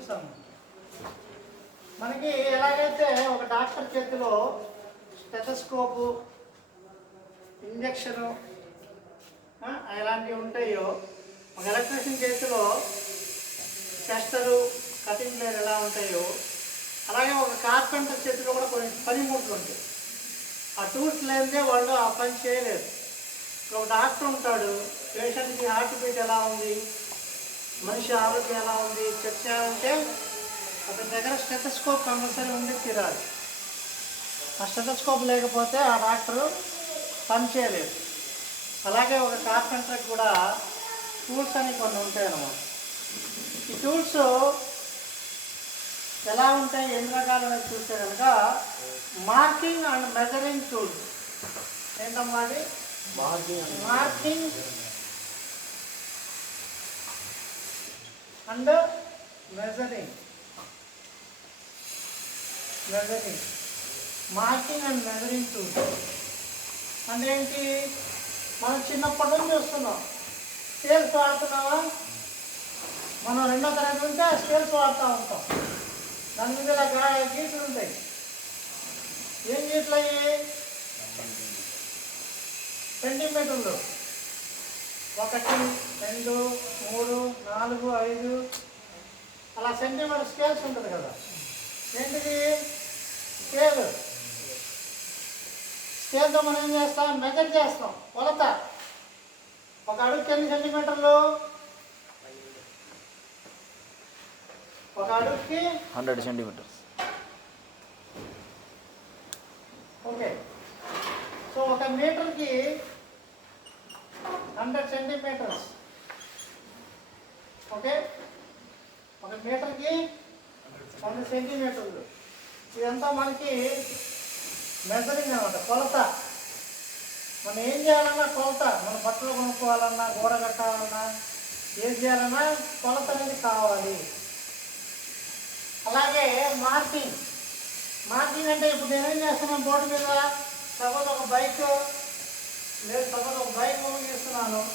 Tools మనకి ఎలాగైతే ఒక డాక్టర్ చేతిలో స్టెథస్కోపు ఇంజక్షను ఆ, ఇలాంటివి ఉంటాయో ఒక ఎలక్ట్రీషియన్ చేతిలో టెస్టరు కటింగ్ ప్లేయర్ ఎలా ఉంటాయో అలాగే ఒక కార్పెంటర్ చేతిలో కూడా కొన్ని పనిముట్లు ఉంటాయి. ఆ టూల్స్ లేనిదే వాళ్ళు ఆ పని చేయలేరు. ఒక డాక్టర్ ఉంటాడు పేషెంట్కి హార్ట్ బీట్ ఎలా ఉంది మనిషి ఆరోగ్యం ఎలా ఉంది చెక్ చేయాలంటే అతని దగ్గర స్టెథస్కోప్ కంపల్సరీ ఉండి తీరాలి. ఆ స్టెథస్కోప్ లేకపోతే ఆ డాక్టరు పని చేయలేదు. అలాగే ఒక కార్పెంటర్కి కూడా టూల్స్ అని కొన్ని ఉంటాయి అన్నమాట ఈ టూల్స్ ఎలా ఉంటాయి ఎన్ని రకాలు అనేది చూస్తే కనుక మార్కింగ్ అండ్ మెజరింగ్ టూల్స్ ఏంటమ్మా అది? Marking and measuring measuring marking and measuring too అంటే ఏంటి? మనం చిన్నప్పటి నుంచి చూస్తున్నాం. స్కేల్స్ వాడుతున్నావా? మనం రెండో తరగతి ఉంటే స్కేల్స్ వాడుతూ ఉంటాం. దాని మీద ఇలా గా గీతలు ఉంటాయి. ఏం గీతలు అయ్యి సెంటీమీటర్లు ఒకటి రెండు మూడు నాలుగు ఐదు. అలా సెంటీమీటర్ స్కేల్స్ ఉంటుంది కదా. ఏంటిది? స్కేల్. స్కేల్తో మనం ఏం చేస్తాం? మెజర్ చేస్తాం. కొలత. ఒక అడుగుకి ఎన్ని సెంటీమీటర్లు? ఒక అడుగుకి హండ్రెడ్ సెంటీమీటర్స్. ఓకే. సో ఒక మీటర్కి హండ్రెడ్ సెంటీమీటర్స్. ఓకే? ఒక మీటర్కి వంద సెంటీమీటర్లు. ఇదంతా మనకి మెజరింగ్ అనమాట కొలత. మనం ఏం చేయాలన్నా కొలత. మన బట్టలు కొనుక్కోవాలన్నా గోడ కట్టాలన్నా ఏం చేయాలన్నా కొలత అనేది కావాలి. అలాగే మార్కింగ్. మార్కింగ్ అంటే ఇప్పుడు నేనేం చేస్తున్నాను బోర్డు మీద సపోజ్ ఒక బైక్ లేదు సపోజ్ ఒక బైక్ బొమ్మ చేస్తున్నాను.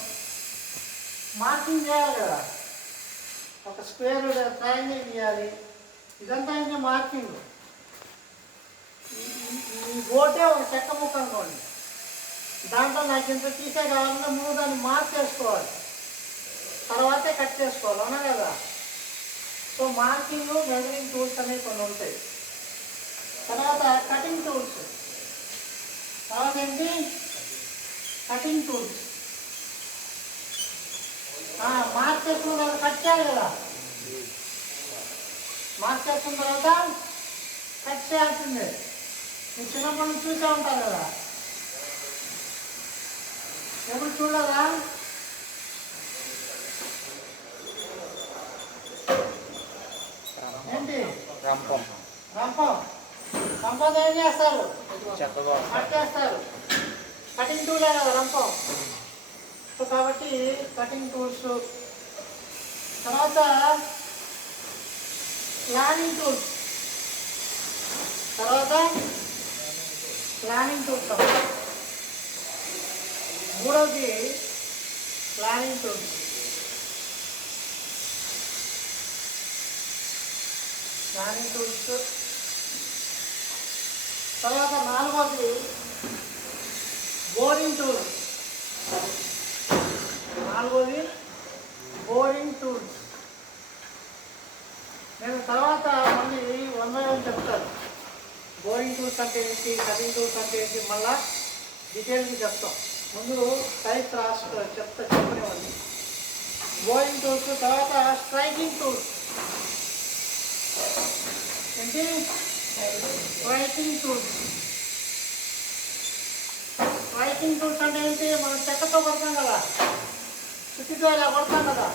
మార్కింగ్ చేయాలి కదా. ఒక స్క్వేర్ ట్రయాంగిల్ గీయాలి. ఇదంతా ఇంకా మార్కింగ్. ఈ బోటే ఒక చెక్క ముక్క అనుకోండి. దాంట్లో నాకు ఇంత తీసే కావాలంటే ముందు దాన్ని మార్క్ చేసుకోవాలి. తర్వాతే కట్ చేసుకోవాలి. అవునా కదా? సో మార్కింగ్ మెజరింగ్ టూల్స్ అనేవి కొన్ని ఉంటాయి. తర్వాత కటింగ్ టూల్స్. తర్వాత ఏంటి కటింగ్ టూల్స్. మార్క్ చేసుకున్న తర్వాత కట్ చేయాలి కదా. మార్క్ చేసుకున్న తర్వాత కట్ చేయాల్సిందే. మీరు చిన్నప్పటి నుంచి చూసే ఉంటారు కదా. ఎప్పుడు చూడలేదా? ఏంటి? రంపం. రంపం. రంపం ఏం చేస్తారు? కట్ చేస్తారు. కటింగ్ టూల్ రంపం? సో కాబట్టి కటింగ్ టూల్స్ తర్వాత ప్లానింగ్ టూల్స్ తర్వాత ప్లానింగ్ టూల్స్ మూడవది ప్లానింగ్ టూల్స్ ప్లానింగ్ టూల్స్ తర్వాత నాలుగవది బోరింగ్ టూల్స్ నాలుగోది బోరింగ్ టూల్స్ నేను తర్వాత మళ్ళీ వన్ బై వన్ చెప్తాను. బోరింగ్ టూల్స్ అంటే ఏంటి కటింగ్ టూల్స్ అంటే ఏంటి మళ్ళా డీటెయిల్గా చెప్తాం. ముందు టైప్ రాసుకో చెప్తా చెప్పనివ్వండి. బోరింగ్ టూల్స్ తర్వాత స్ట్రైకింగ్ టూల్స్ ఏంటి? స్ట్రైకింగ్ టూల్స్ స్ట్రైకింగ్ టూల్స్ అంటే ఏంటి? మనం చెక్కతో కొడతాం కదా. చుట్టితో ఇలా కొడతాం కదా.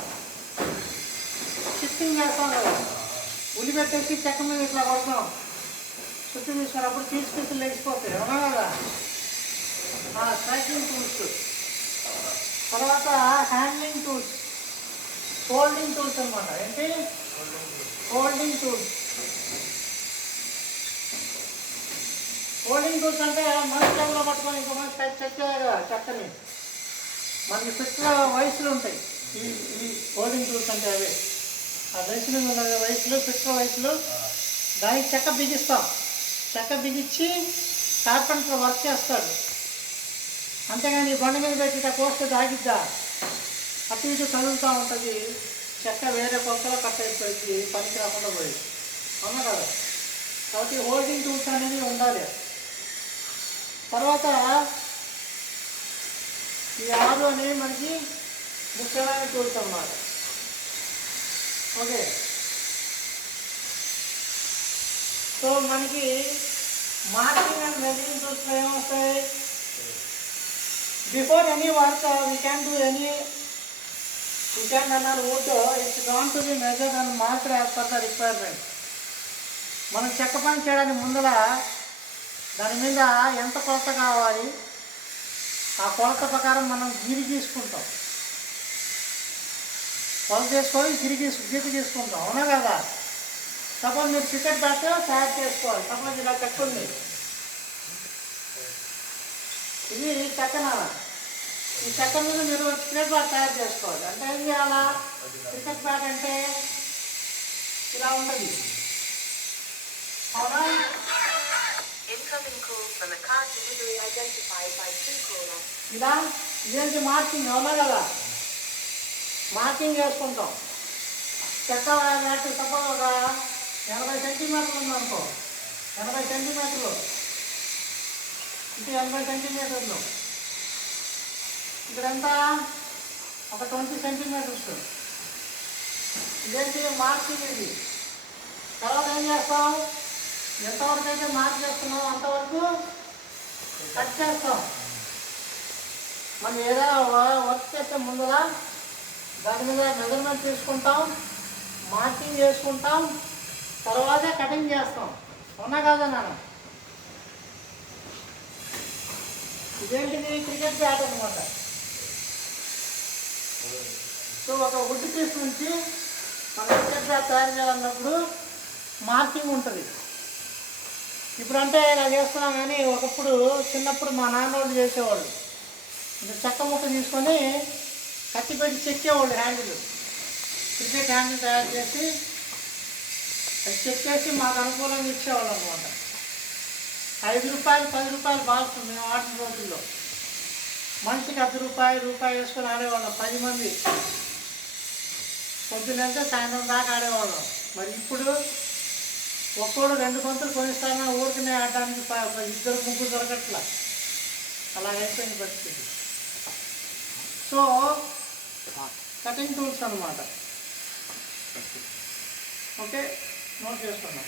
షిఫ్టింగ్ చేస్తాం కదా. ఉల్లి పెట్టేసి చెక్క మీద ఇట్లా కొడతాం. చుట్టూ తీసుకున్నప్పుడు పీస్ పీసులు లేచిపోతాయి. అవునా కదా? స్ట్రైకింగ్ టూల్స్ తర్వాత హ్యాండ్లింగ్ టూల్స్ ఫోల్డింగ్ టూల్స్ అనమాట ఏంటి? ఫోల్డింగ్ టూల్స్ ఫోల్డింగ్ టూల్స్ అంటే మనిషి టైంలో పట్టుకొని ఇంకో మనిషి చెక్కారు కదా చెక్కని. మనకి ఫిట్ల వయసులు ఉంటాయి. ఈ ఈ టూల్స్ అంటే అవే. ఆ వయసులో ఉన్న వయసులో పెట్రోల్ వయసులో దానికి చెక్క బిగిస్తాం. చెక్క బిగించి కార్పెంటర్ వర్క్ చేస్తాడు. అంతేగాని బండ మీద పెట్టి ఇట్లా కోస్తే దాగిద్దా అటు ఇటు కదులుతూ ఉంటుంది. చెక్క వేరే కొత్తలో కట్ అయిపోయింది పనికి రాకుండా పోయింది. అవునా కదా? కాబట్టి హోల్డింగ్ టూల్స్ అనేది ఉండాలి. తర్వాత ఈ ఆరు అనేవి మనకి ముఖ్యమైన టూల్స్ అన్నమాట. ఓకే. సో మనకి మార్కింగ్ అండ్ మెజరింగ్ టూల్స్ ఏమొస్తాయి? Before any work we can do any we can అన్నారు wood it's gone to be measured and marked as per the requirement మనం చెక్క పని చేయడానికి ముందర దాని మీద ఎంత కొలత కావాలి? ఆ కొలత ప్రకారం మనం గిరి గీసుకుంటాం. కొలత చేసుకొని గిరి గీసు గీత గీసుకుంటాం. అవునా కదా? సపోజ్ మీరు చికెన్ బ్యాట్ తయారు చేసుకోవాలి. సపోజ్ ఇలా చెక్క ఉంది. ఇది చెక్కన. ఈ చెక్క మీద మీరు క్రికెట్ బ్యాట్ తయారు చేసుకోవాలి. అంటే ఏం చేయాలా? క్రికెట్ బ్యాట్ అంటే ఇలా ఉంటుంది. ఇలా ఇదేంటి మార్కింగ్ అవునా కదా? మార్కింగ్ చేసుకుంటాం చెక్క బ్యాట్ తప్ప ఒక ఎనభై సెంటీమీటర్లు ఉందనుకో. ఎనభై సెంటీమీటర్లు. ఇది ఎనభై సెంటీమీటర్లు. ఇక్కడ ఎంత? ఒక ట్వంటీ సెంటీమీటర్స్. ఇదేంటి మార్కింగ్ ఇది? తర్వాత ఏం చేస్తాం? ఎంతవరకు అయితే మార్క్ చేస్తున్నాం అంతవరకు కట్ చేస్తాం. మనం ఏదైనా వర్క్ చేసే ముందుగా దాని మీద మెజర్మెంట్ తీసుకుంటాం మార్కింగ్ చేసుకుంటాం తర్వాతే కటింగ్ చేస్తాం. ఉన్నా కాదా నాన్న? ఇదేంటిది? క్రికెట్ బ్యాట్ అనమాట సో ఒక వుడ్ పీస్ నుంచి మనం క్రికెట్ బ్యాట్ తయారు చేయాలన్నప్పుడు మార్కింగ్ ఉంటుంది. ఇప్పుడు అంటే ఇలా చేస్తున్నాం కానీ ఒకప్పుడు చిన్నప్పుడు మా నాన్న వాళ్ళు చేసేవాళ్ళు. ఇంత చెక్క ముక్క తీసుకొని కత్తి పెట్టి చెక్కేవాళ్ళు హ్యాండిల్. క్రికెట్ హ్యాండిల్ తయారు చేసి అది చెక్కేసి మాకు అనుకూలంగా ఇచ్చేవాళ్ళు అనమాట ఐదు రూపాయలు పది రూపాయలు బాగుంటుంది మేము ఆడిన రోజుల్లో. మనిషికి అర్ధ రూపాయి రూపాయి వేసుకొని ఆడేవాళ్ళం పది మంది. పొద్దునంటే సాయంత్రం దాకా ఆడేవాళ్ళం. మరి ఇప్పుడు ఒక్కోడు రెండు కొంతులు కొనిస్తానా ఊరికనే ఆడడానికి ఇద్దరు ముగ్గురు దొరకట్లా. అలాగైపోయింది పరిస్థితి. సో కటింగ్ టూల్స్ అన్నమాట. ఓకే నోట్ చేసుకున్నాం.